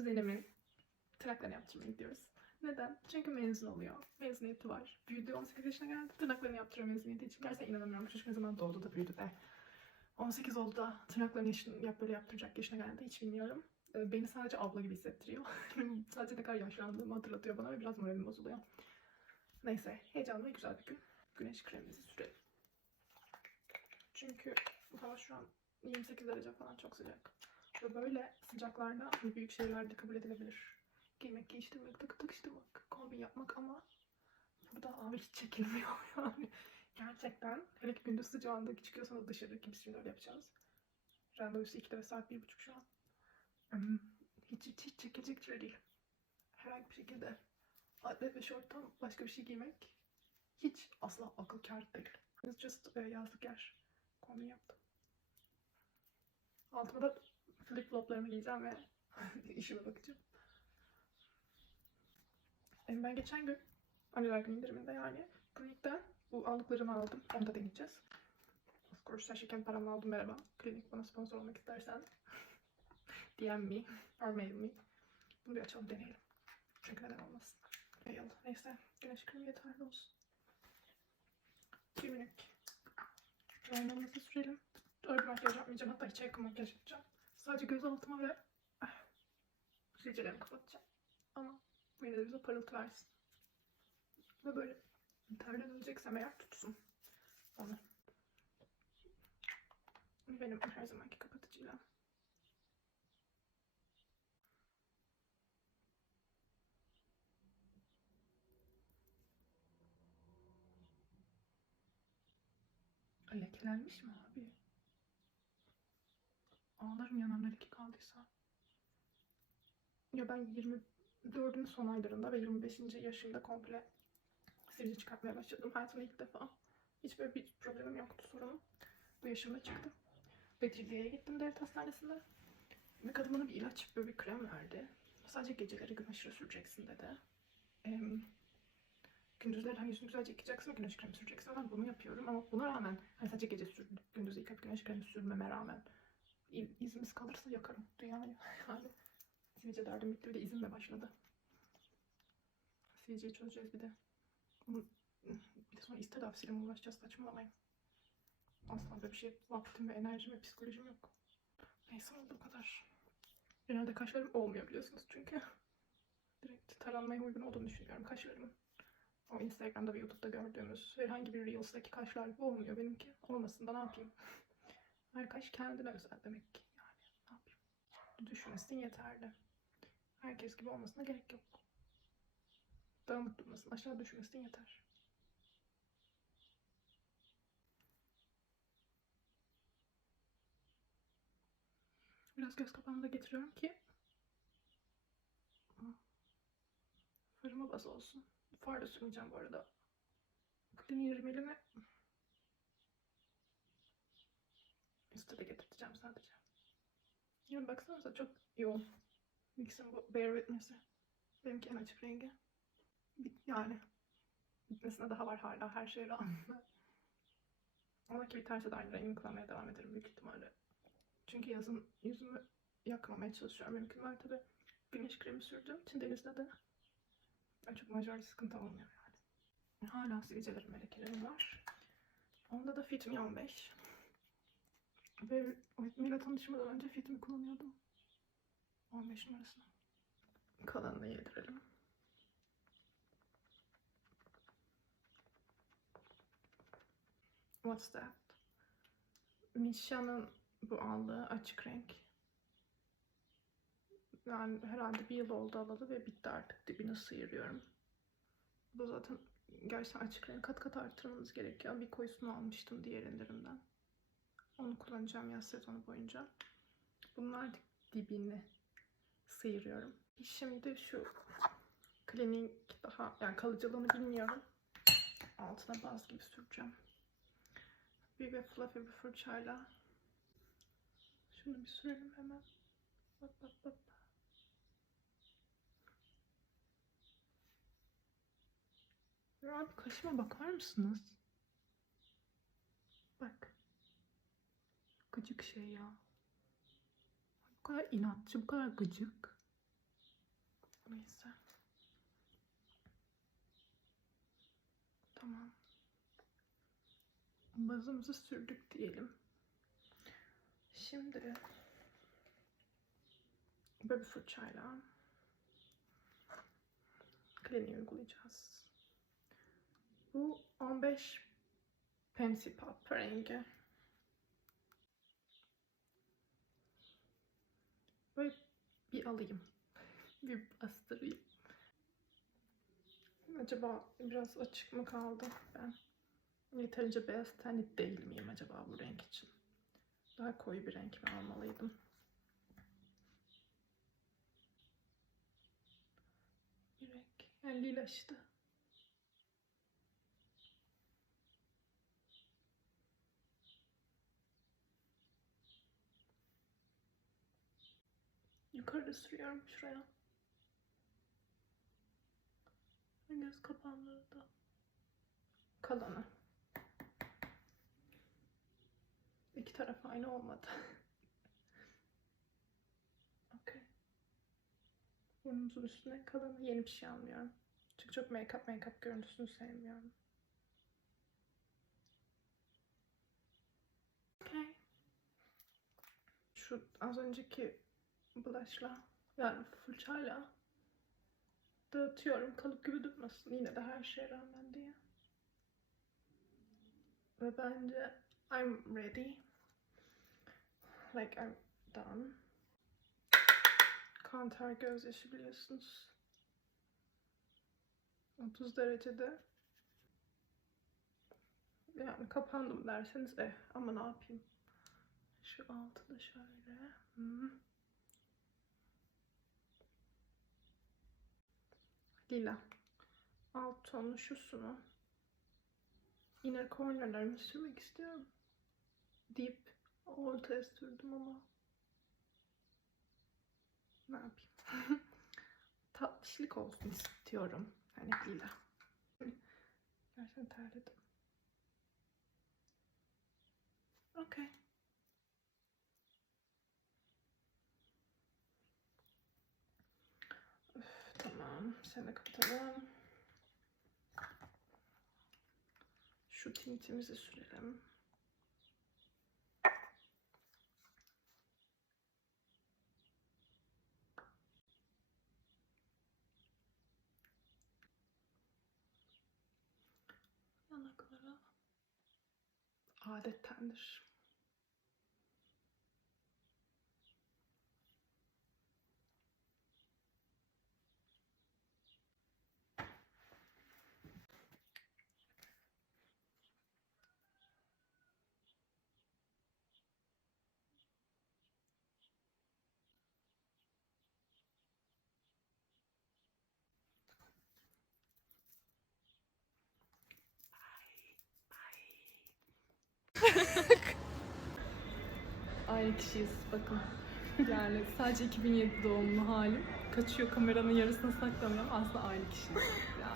kuzenimin tırnaklarını yaptırmaya gidiyoruz. Neden? Çünkü mezun oluyor. Mezuniyeti var. Büyüdü 18 yaşına geldi. Tırnaklarını yaptırıyor mezuniyeti için. Gerçekten inanamıyorum. Çocuk ne zaman doğdu da büyüdü de. 18 oldu da tırnaklarını yaşın, yap böyle yaptıracak yaşına geldi. Hiç bilmiyorum. Ee, Beni sadece abla gibi hissettiriyor. sadece ne kadar yaşlandığımı hatırlatıyor bana ve biraz moralim bozuluyor. Neyse heyecanlı ve güzel bir gün. Güneş kremimizi sürelim. Çünkü hava şu an 28 derece falan çok sıcak. Ve böyle sıcaklarda hani büyük şehirlerde kabul edilebilir. Giymek, giyiştirmek, takı takıştırmak, kombin yapmak ama burada abi hiç çekilmiyor yani. Gerçekten hele ki gündüz sıcağında çıkıyorsanız dışarı kimse şimdi öyle yapacağız. Randevusu 2'de ve saat 1.30 şu an. Hmm, Hiç, hiç, hiç çekilecek şey değil. Herhangi bir şekilde atlet ve şorttan başka bir şey giymek hiç asla akıl kâr değil. Just e, yazlık yer. Kombin yaptım. Altıma da flip floplarımı giyeceğim ve işime bakacağım. E, Ben geçen gün anneler günü indiriminde yani klinikten bu aldıklarımı aldım. Onu da deneyeceğiz. Of course taşırken paramı aldım merhaba. Klinik bana sponsor olmak istersen DM me or mail me. Bunu bir açalım deneyelim. Çünkü neden olmasın. Eyvallah. Neyse güneş kremi yeterli olsun. Bir minik. Aynamızı sürelim. Öyle bir makyaj yapmayacağım. Hatta hiç yakın makyaj yapacağım. Sadece göz altıma ve sivilcelerimi kapatacağım. Ama yine de bize parıltı versin. Ve böyle terden öleceksem eğer tutsun. Onu. Benim her zamanki kapatıcıyla. Lekelenmiş mi abi? Ağlarım yanarlar iki kaldıysa. Ya ben 24'ün son aylarında ve 25. yaşımda komple sivilce çıkartmaya başladım. Hayatımda ilk defa. Hiç böyle bir problemim yoktu sorunum. Bu yaşımda çıktı. Ve Cildiye'ye gittim devlet hastanesinde. Ve kadın bana bir ilaç, böyle bir krem verdi. Sadece geceleri gün aşırı süreceksin dedi. Em, gündüzleri hani yüzünü güzelce yıkayacaksın ve güneş kremi süreceksin. Ben bunu yapıyorum ama buna rağmen hani sadece gece sür, gündüz yıkayıp güneş kremi sürmeme rağmen izimiz kalırsa yakarım dünyayı. Yani sivilce derdim bitti bir de izimle başladı. Sivilceyi çözeceğiz bir de. Bunu- Bir de sonra iz tedavisiyle mi uğraşacağız saçmalamayın. Asla böyle bir şey vaktim ve enerjim ve psikolojim yok. Neyse bu kadar. Genelde kaşlarım olmuyor biliyorsunuz çünkü. Direkt taranmaya uygun olduğunu düşünüyorum kaşlarımın. O Instagram'da ve YouTube'da gördüğümüz herhangi bir Reels'daki kaşlar gibi olmuyor benimki. Olmasın da ne yapayım? Kaş kendine özel demek ki. Yani ne yapayım? Düşünmesin yeterli. Herkes gibi olmasına gerek yok. Dağınık durmasın, aşağı düşmesin yeter. Biraz göz kapağımı da getiriyorum ki farıma baz olsun. Far da sürmeyeceğim bu arada. Kliniğin rimelimi üstte de getireceğim sadece. Yani baksanıza çok yoğun. Mix'in bu Bear Witness'i. Benimki en açık rengi. Bit yani. Bitmesine daha var hala her şeye rağmen. Ama ki biterse de aynı rengini kullanmaya devam ederim büyük ihtimalle. Çünkü yazın yüzümü yakmamaya çalışıyorum mümkün mertebe. Güneş kremi sürdüğüm için denizde de yani çok majör sıkıntı olmuyor yani. Hala sivilcelerim ve lekelerim var. Onda da Fit Me 15. Ve Whitney tanışmadan önce Fit'imi kullanıyordum. 15 numarasını. Kalanını yedirelim. What's that? Misha'nın bu aldığı açık renk. Yani herhalde bir yıl oldu alalı ve bitti artık. Dibini sıyırıyorum. Bu zaten gerçekten açık renk kat kat arttırmanız gerekiyor. Bir koyusunu almıştım diğer indirimden. Onu kullanacağım yaz sezonu boyunca. Bunlar dibini sıyırıyorum. Şimdi şu klinik daha yani kalıcılığını bilmiyorum. Altına baz gibi süreceğim. Bir ve fluffy bir fırçayla şunu bir sürelim hemen. Bak bak bak. Ya abi kaşıma bakar mısınız? Bak. Gıcık şey ya. Bu kadar inatçı, bu kadar gıcık. Neyse. Tamam. Bazımızı sürdük diyelim. Şimdi böyle bir fırçayla kliniği uygulayacağız. Bu 15 Pensy Pop rengi. Böyle bir alayım. bir bastırayım. Acaba biraz açık mı kaldı ben? Yeterince beyaz tenli değil miyim acaba bu renk için? Daha koyu bir renk mi almalıydım? Bir renk. Yani lila Yukarıda sürüyorum şuraya. Göz kapağımları da. Kalanı. İki taraf aynı olmadı. Okey. Burnumuzun üstüne kalanı yeni bir şey almıyorum. Çünkü çok make-up make-up görüntüsünü sevmiyorum. Okey. Şu az önceki blush'la yani fırçayla dağıtıyorum kalıp gibi durmasın yine de her şeye rağmen diye. Ve bence I'm ready. Like I'm done. Kantar gözyaşı biliyorsunuz. 30 derecede. Yani kapandım derseniz eh ama ne yapayım. Şu altı şöyle. Lila. Alt tonlu şusunu inner cornerlarımı sürmek istiyorum. Deyip ortaya sürdüm ama ne yapayım? Tatlışlık olsun istiyorum. Hani lila. Gerçekten terledim. Okey. Tamam. Seni kapatalım. Şu tintimizi sürelim. Yanaklara adettendir. Aynı kişiyiz bakın. Yani sadece 2007 doğumlu halim. Kaçıyor kameranın yarısını saklamıyorum. Aslında aynı kişiyiz. Yani.